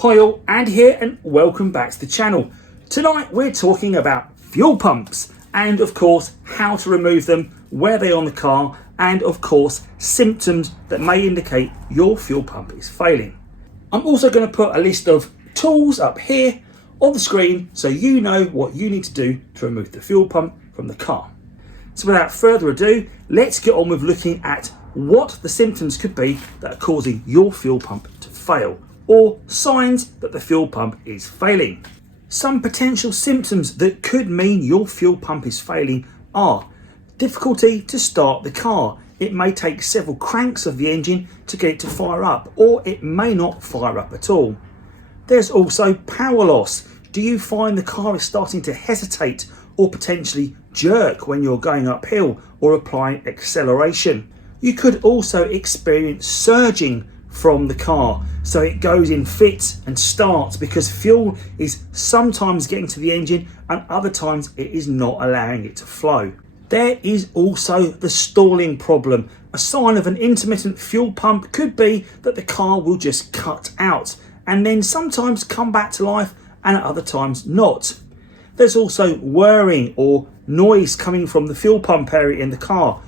Hi all, Andy here and welcome back to the channel. Tonight we're talking about fuel pumps and of course how to remove them, where they are on the car, and of course symptoms that may indicate your fuel pump is failing. I'm also going to put a list of tools up here on the screen so you know what you need to do to remove the fuel pump from the car. So without further ado, let's get on with looking at what the symptoms could be that are causing your fuel pump to fail, or signs that the fuel pump is failing. Some potential symptoms that could mean your fuel pump is failing are difficulty to start the car. It may take several cranks of the engine to get it to fire up, or it may not fire up at all. There's also power loss. Do you find the car is starting to hesitate or potentially jerk when you're going uphill or applying acceleration? You could also experience surging from the car, so it goes in fits and starts because fuel is sometimes getting to the engine and other times it is not allowing it to flow. There is also the stalling problem. A sign of an intermittent fuel pump could be that the car will just cut out and then sometimes come back to life and at other times not. There's also whirring or noise coming from the fuel pump area in the car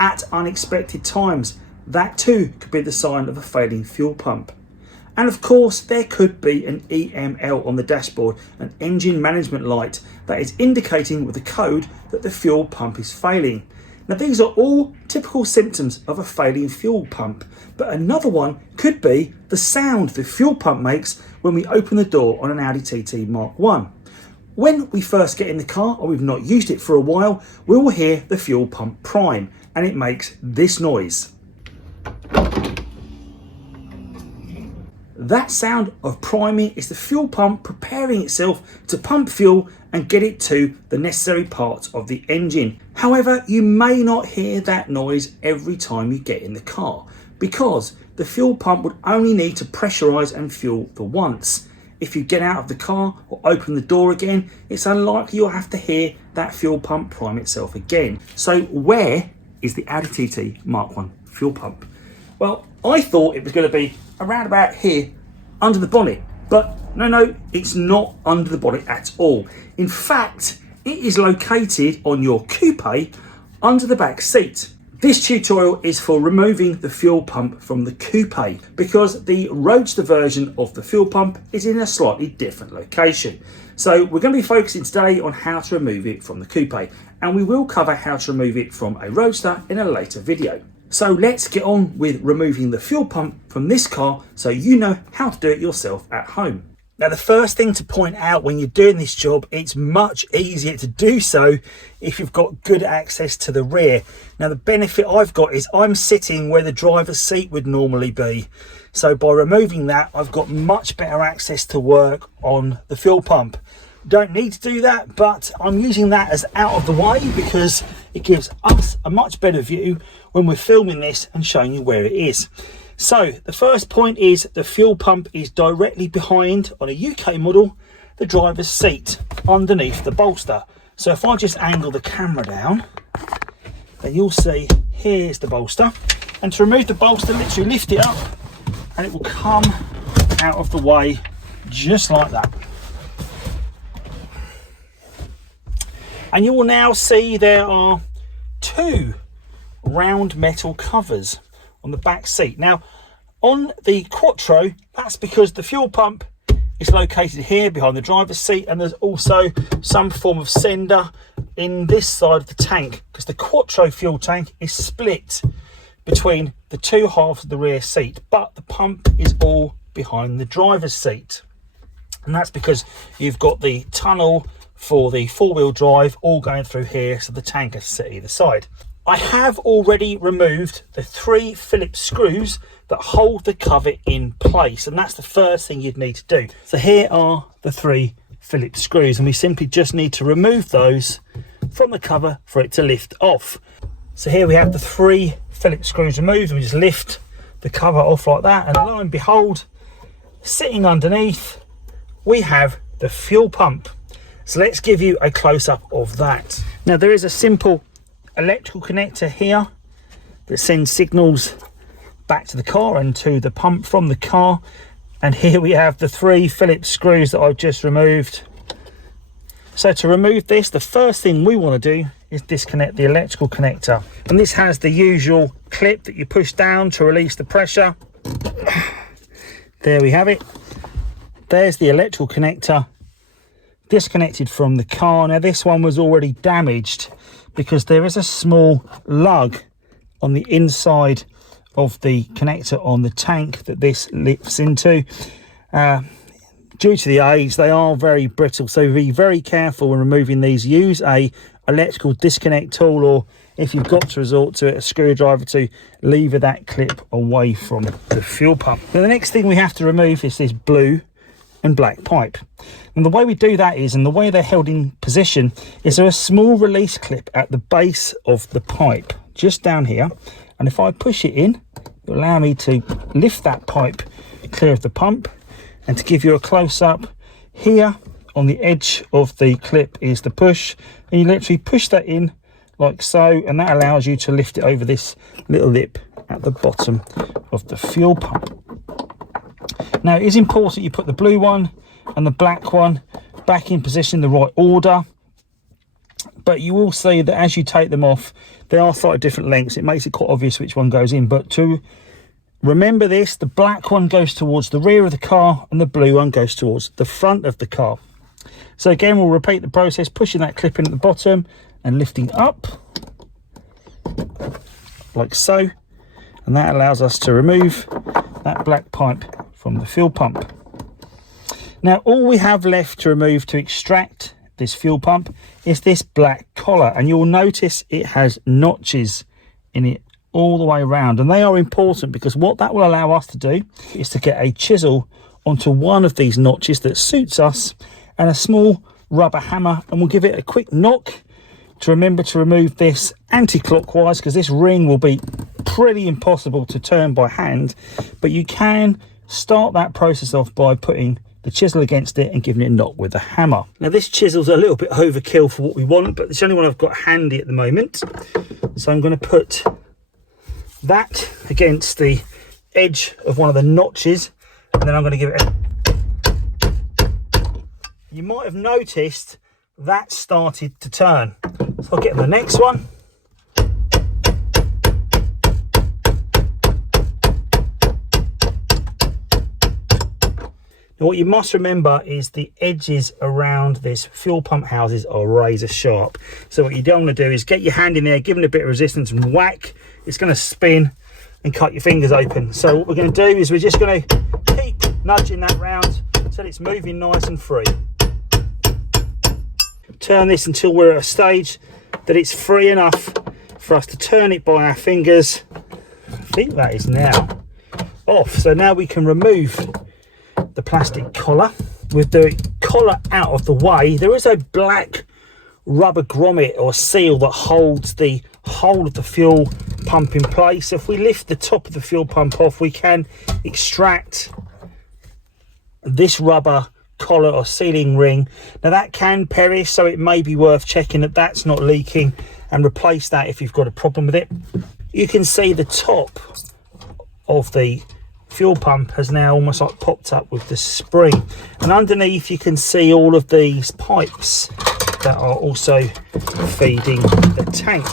at unexpected times. That too could be the sign of a failing fuel pump. And of course there could be an EML on the dashboard, an engine management light that is indicating with a code that the fuel pump is failing. Now these are all typical symptoms of a failing fuel pump, but another one could be the sound the fuel pump makes when we open the door on an Audi TT Mk1. When we first get in the car or we've not used it for a while, we will hear the fuel pump prime and it makes this noise. That sound of priming is the fuel pump preparing itself to pump fuel and get it to the necessary parts of the engine. However, you may not hear that noise every time you get in the car because the fuel pump would only need to pressurize and fuel the once. If you get out of the car or open the door again, it's unlikely you'll have to hear that fuel pump prime itself again. So where is the Audi TT Mk1 fuel pump? Well, I thought it was going to be around about here under the bonnet, but no, it's not under the bonnet at all. In fact, it is located on your coupe under the back seat. This tutorial is for removing the fuel pump from the coupe because the Roadster version of the fuel pump is in a slightly different location. So we're going to be focusing today on how to remove it from the coupe, and we will cover how to remove it from a Roadster in a later video. So let's get on with removing the fuel pump from this car so you know how to do it yourself at home. Now the first thing to point out when you're doing this job, it's much easier to do so if you've got good access to the rear. Now the benefit I've got is I'm sitting where the driver's seat would normally be. So by removing that, I've got much better access to work on the fuel pump. Don't need to do that, but I'm using that as out of the way because it gives us a much better view when we're filming this and showing you where it is. So the first point is the fuel pump is directly behind, on a UK model, the driver's seat underneath the bolster. So if I just angle the camera down, then you'll see here's the bolster. And to remove the bolster, literally lift it up and it will come out of the way just like that. And you will now see there are two round metal covers on the back seat. Now on the Quattro, that's because the fuel pump is located here behind the driver's seat, and there's also some form of sender in this side of the tank because the Quattro fuel tank is split between the two halves of the rear seat, but the pump is all behind the driver's seat. And that's because you've got the tunnel for the four-wheel drive all going through here, so the tank is set either side. I have already removed the 3 Phillips screws that hold the cover in place, and that's the first thing you'd need to do. So here are the 3 Phillips screws, and we simply just need to remove those from the cover for it to lift off. So here we have the 3 Phillips screws removed, and we just lift the cover off like that, and lo and behold, sitting underneath we have the fuel pump. So let's give you a close-up of that. Now there is a simple electrical connector here that sends signals back to the car and to the pump from the car. And here we have the 3 Phillips screws that I've just removed. So to remove this, the first thing we want to do is disconnect the electrical connector. And this has the usual clip that you push down to release the pressure. There we have it. There's the electrical connector disconnected from the car. Now this one was already damaged because there is a small lug on the inside of the connector on the tank that this lifts into. Due to the age, they are very brittle, so be very careful when removing these. Use a electrical disconnect tool, or if you've got to resort to it, a screwdriver to lever that clip away from the fuel pump. Now the next thing we have to remove is this blue and black pipe. And the way we do that is, and the way they're held in position, is there a small release clip at the base of the pipe, just down here. And if I push it in, it will allow me to lift that pipe clear of the pump. And to give you a close-up, here on the edge of the clip is the push. And you literally push that in like so, and that allows you to lift it over this little lip at the bottom of the fuel pump. Now it is important you put the blue one and the black one back in position in the right order. But you will see that as you take them off, they are slightly different lengths. It makes it quite obvious which one goes in. But to remember this, the black one goes towards the rear of the car and the blue one goes towards the front of the car. So again, we'll repeat the process, pushing that clip in at the bottom and lifting up like so. And that allows us to remove that black pipe from the fuel pump. Now all we have left to remove to extract this fuel pump is this black collar, and you'll notice it has notches in it all the way around, and they are important because what that will allow us to do is to get a chisel onto one of these notches that suits us, and a small rubber hammer, and we'll give it a quick knock to remember to remove this anti-clockwise, because this ring will be pretty impossible to turn by hand. But you can start that process off by putting the chisel against it and giving it a knock with a hammer. Now this chisel's a little bit overkill for what we want, but it's the only one I've got handy at the moment. So I'm going to put that against the edge of one of the notches, and then I'm going to give it a... You might have noticed that started to turn. So I'll get the next one. Now what you must remember is the edges around this fuel pump houses are razor sharp. So what you don't want to do is get your hand in there, give it a bit of resistance and whack. It's going to spin and cut your fingers open. So what we're going to do is we're just going to keep nudging that round until it's moving nice and free. Turn this until we're at a stage that it's free enough for us to turn it by our fingers. I think that is now off. So now we can remove the plastic collar. With the collar out of the way, there is a black rubber grommet or seal that holds the whole of the fuel pump in place. If we lift the top of the fuel pump off, we can extract this rubber collar or sealing ring. Now that can perish, so it may be worth checking that that's not leaking and replace that if you've got a problem with it. You can see the top of the fuel pump has now almost like popped up with the spring, and underneath you can see all of these pipes that are also feeding the tank.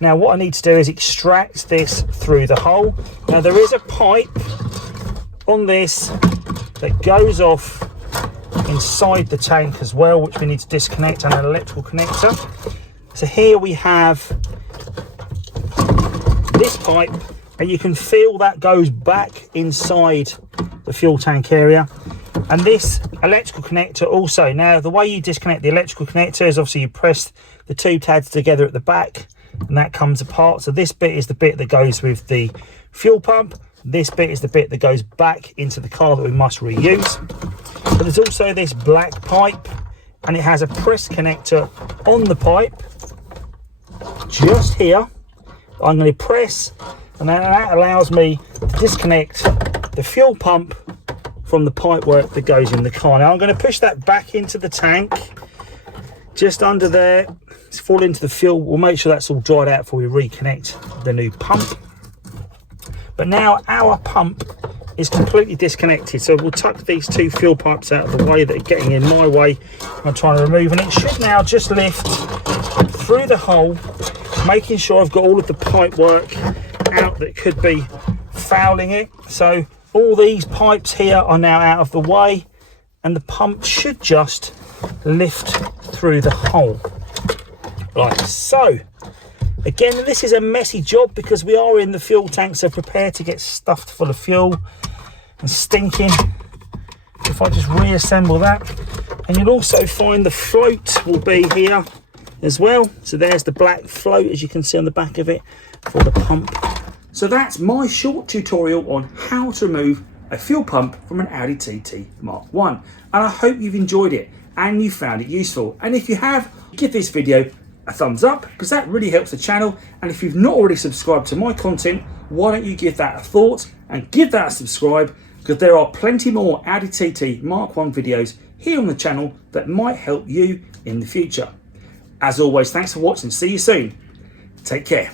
Now what I need to do is extract this through the hole. Now there is a pipe on this that goes off inside the tank as well, which we need to disconnect, and an electrical connector. So here we have this pipe, and you can feel that goes back inside the fuel tank area. And this electrical connector also, now the way you disconnect the electrical connector is obviously you press the two tabs together at the back and that comes apart. So this bit is the bit that goes with the fuel pump. This bit is the bit that goes back into the car that we must reuse. But there's also this black pipe, and it has a press connector on the pipe just here. I'm going to press, and that allows me to disconnect the fuel pump from the pipe work that goes in the car. Now I'm going to push that back into the tank, just under there. It's fall into the fuel. We'll make sure that's all dried out before we reconnect the new pump. But now our pump is completely disconnected. So we'll tuck these two fuel pipes out of the way that are getting in my way. I'm trying to remove, and it should now just lift through the hole, making sure I've got all of the pipe work out that could be fouling it. So all these pipes here are now out of the way, and the pump should just lift through the hole like so. Again, this is a messy job because we are in the fuel tank, so prepare to get stuffed full of fuel and stinking. If I just reassemble that, and you'll also find the float will be here as well. So there's the black float, as you can see on the back of it, for the pump. So that's my short tutorial on how to remove a fuel pump from an Audi TT Mk1, and I hope you've enjoyed it and you found it useful. And if you have, give this video a thumbs up because that really helps the channel. And if you've not already subscribed to my content, why don't you give that a thought and give that a subscribe, because there are plenty more Audi TT Mk1 videos here on the channel that might help you in the future. As always, thanks for watching. See you soon. Take care.